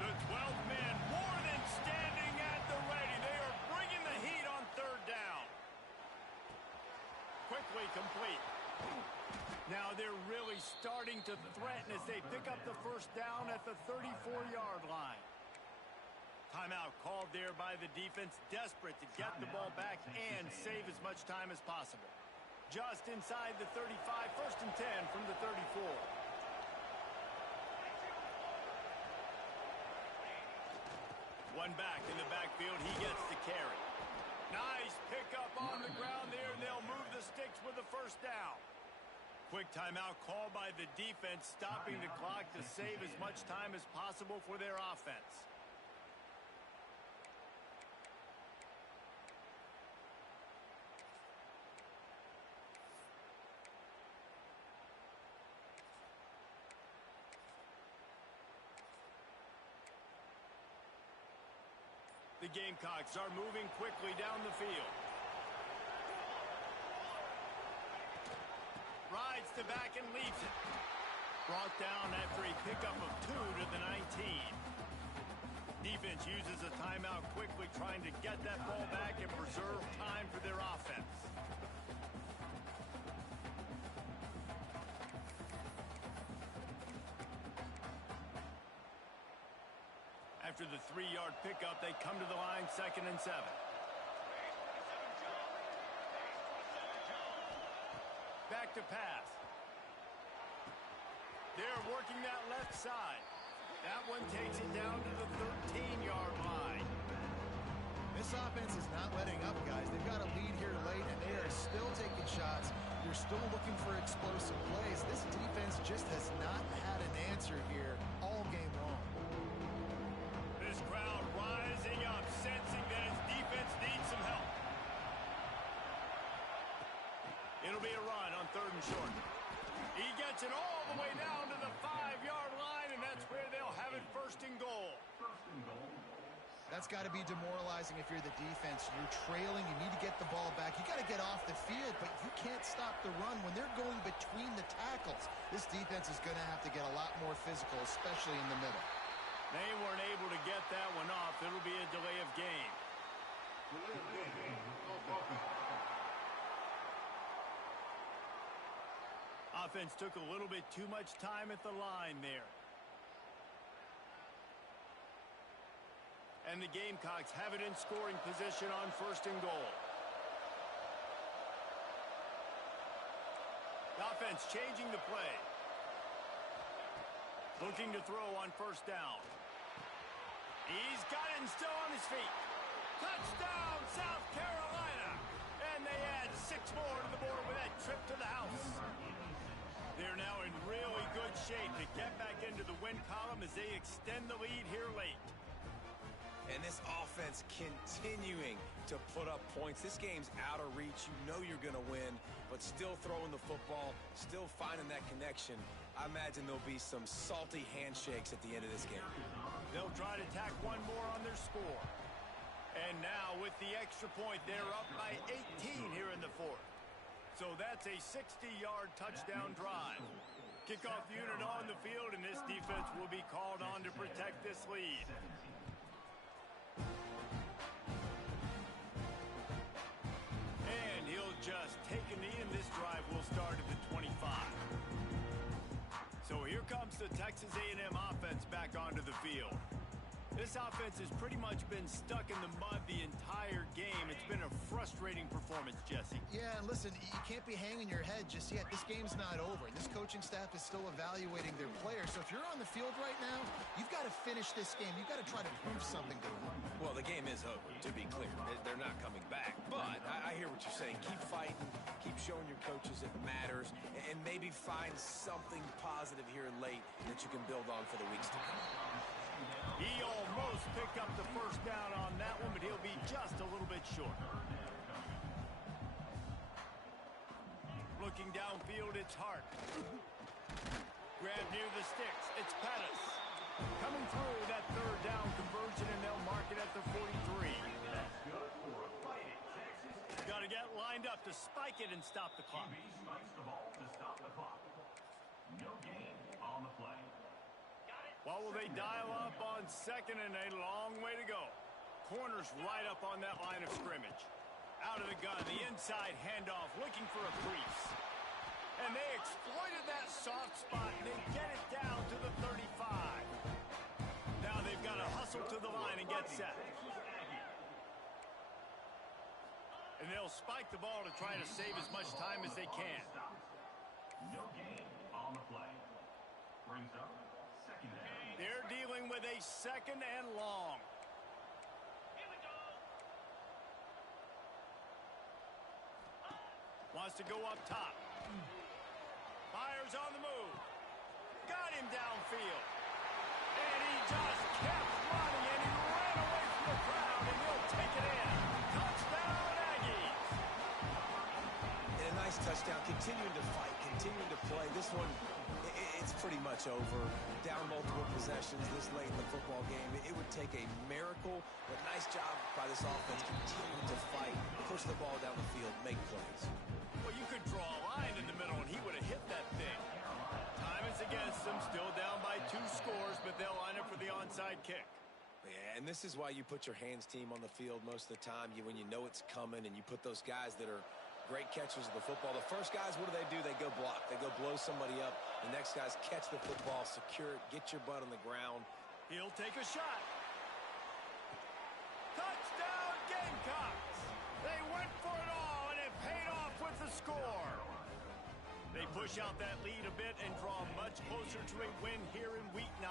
The 12th man more than standing at the ready. They are bringing the heat on 3rd down. Quickly complete. Now they're really starting to threaten as they pick up the 1st down at the 34-yard line. Timeout called there by the defense, desperate to get the ball back and save as much time as possible. Just inside the 35, 1st and 10 from the 34. One back in the backfield, he gets the carry. Nice pickup on the ground there, and they'll move the sticks with the 1st down. Quick timeout called by the defense, stopping the clock to save as much time as possible for their offense. The Gamecocks are moving quickly down the field. Rides to back and leaves it. Brought down after a pickup of 2 to the 19. Defense uses a timeout quickly, trying to get that ball back and preserve time for their offense. After the 3-yard pickup, they come to the line, 2nd and 7. Back to pass. They're working that left side. That one takes it down to the 13-yard line. This offense is not letting up, guys. They've got a lead here late, and they are still taking shots. They're still looking for explosive plays. This defense just has not had an answer here all game long. This crowd rising up, sensing that its defense needs some help. It'll be a run on 3rd and short. He gets it all the way down to the 5-yard line, and that's where they'll have it 1st and goal. That's got to be demoralizing if you're the defense. You're trailing. You need to get the ball back. You got to get off the field, but you can't stop the run when they're going between the tackles. This defense is going to have to get a lot more physical, especially in the middle. They weren't able to get that one off. It'll be a delay of game. Offense took a little bit too much time at the line there. And the Gamecocks have it in scoring position on 1st and goal. The offense changing the play. Looking to throw on 1st down. He's got it and still on his feet. Touchdown, South Carolina. And they add 6 more to the board with that trip to the house. They're now in really good shape to get back into the win column as they extend the lead here late. And this offense continuing to put up points. This game's out of reach. You know you're going to win, but still throwing the football, still finding that connection. I imagine there'll be some salty handshakes at the end of this game. They'll try to tack one more on their score. And now with the extra point, they're up by 18 here in the 4th. So that's a 60-yard touchdown drive. Kickoff unit on the field, and this defense will be called on to protect this lead. And he'll just take a knee, and this drive will start at the 25. So here comes the Texas A&M offense back onto the field. This offense has pretty much been stuck in the mud the entire game. It's been a frustrating performance, Jesse. Yeah, and listen, you can't be hanging your head just yet. This game's not over. This coaching staff is still evaluating their players. So if you're on the field right now, you've got to finish this game. You've got to try to prove something to them. Well, the game is over, to be clear. They're not coming back. But I hear what you're saying. Keep fighting. Keep showing your coaches it matters. And maybe find something positive here late that you can build on for the weeks to come. He almost picked up the 1st down on that one, but he'll be just a little bit short. Looking downfield, it's Hart. Grab near the sticks. It's Pettis. Coming through that 3rd down conversion, and they'll mark it at the 43. That's good for a fight. Texas. Got to get lined up to spike it and stop the clock. QB spikes the ball to stop the clock. No gain on the play. What will they dial up on 2nd and a long way to go? Corners right up on that line of scrimmage. Out of the gun, the inside handoff, looking for a crease. And they exploited that soft spot, and they get it down to the 35. Now they've got to hustle to the line and get set. And they'll spike the ball to try to save as much time as they can. No gain on the play. Brings up second down. They're dealing with a second and long. Here we go. Wants to go up top. Fires on the move. Got him downfield. And he just kept running, and he ran away from the crowd, and he'll take it in. Touchdown, Aggies. And a nice touchdown. Continuing to fight, continuing to play. This one, it's pretty much over. Down multiple possessions this late in the football game. It would take a miracle, but nice job by this offense continuing to fight, push the ball down the field, make plays. Well, you could draw a line in the middle, and he would have hit that thing. Time is against them, still down by 2 scores, but they'll line up for the onside kick. Yeah, and this is why you put your hands team on the field most of the time. When you know it's coming, and you put those guys that are great catchers of the football. The first guys, what do? They go block. They go blow somebody up. The next guys catch the football, secure it, get your butt on the ground. He'll take a shot. Touchdown, Gamecocks! They went for it all, and it paid off with the score. They push out that lead a bit and draw much closer to a win here in Week 9.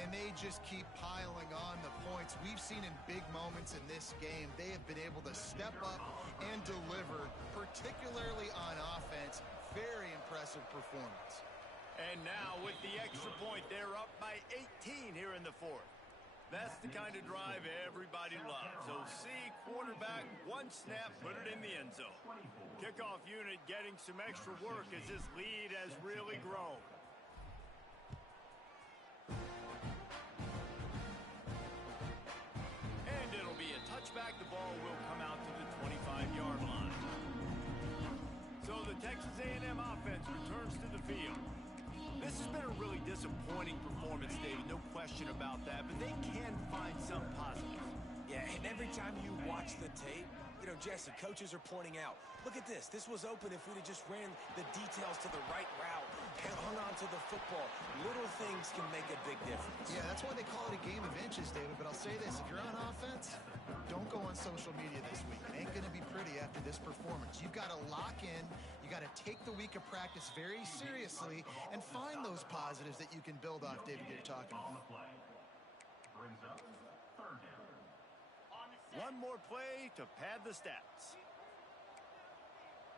And they just keep piling on the points. We've seen in big moments in this game, they have been able to step up and deliver, particularly on offense. Very impressive performance. And now with the extra point, they're up by 18 here in the 4th. That's the kind of drive everybody loves. So see, quarterback, one snap, put it in the end zone. Kickoff unit getting some extra work as this lead has really grown. And it'll be a touchback. The ball will come out to the 25-yard line. So the Texas A&M offense returns to the field. This has been a really disappointing performance, David, no question about that, but they can find some positives. Yeah, and every time you watch the tape, Jesse, coaches are pointing out, look at this. This was open if we'd have just ran the details to the right route, hung on to the football. Little things can make a big difference. Yeah, that's why they call it a game of inches, David. But I'll say this, if you're on offense, don't go on social media this week. It ain't going to be pretty after this performance. You've got to lock in. You got to take the week of practice very seriously and find those positives that you can build off, David, you're talking about. On the play. Brings up third down. One more play to pad the stats.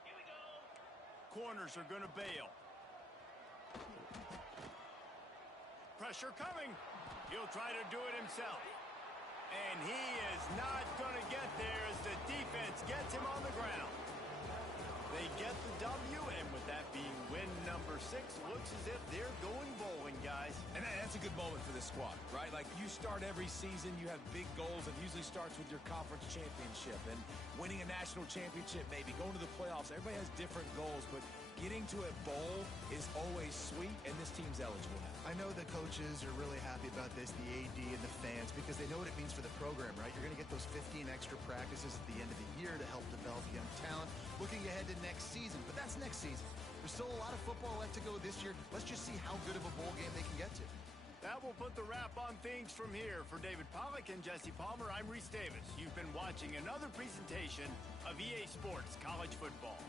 Here we go. Corners are going to bail. Pressure coming. He'll try to do it himself. And he is not going to get there as the defense gets him on the ground. They get the W, and with that being win number 6, looks as if they're going bowling, guys. And that's a good moment for this squad, right? Like, you start every season, you have big goals. It usually starts with your conference championship and winning a national championship, maybe going to the playoffs. Everybody has different goals, but getting to a bowl is always sweet, and this team's eligible now. I know the coaches are really happy about this, the AD and the fans, because they know what it means for the program, right? You're going to get those 15 extra practices at the end of the year to help develop young talent. Looking ahead to next season, but that's next season. There's still a lot of football left to go this year. Let's just see how good of a bowl game they can get to. That will put the wrap on things from here. For David Pollack and Jesse Palmer, I'm Reese Davis. You've been watching another presentation of EA Sports College Football.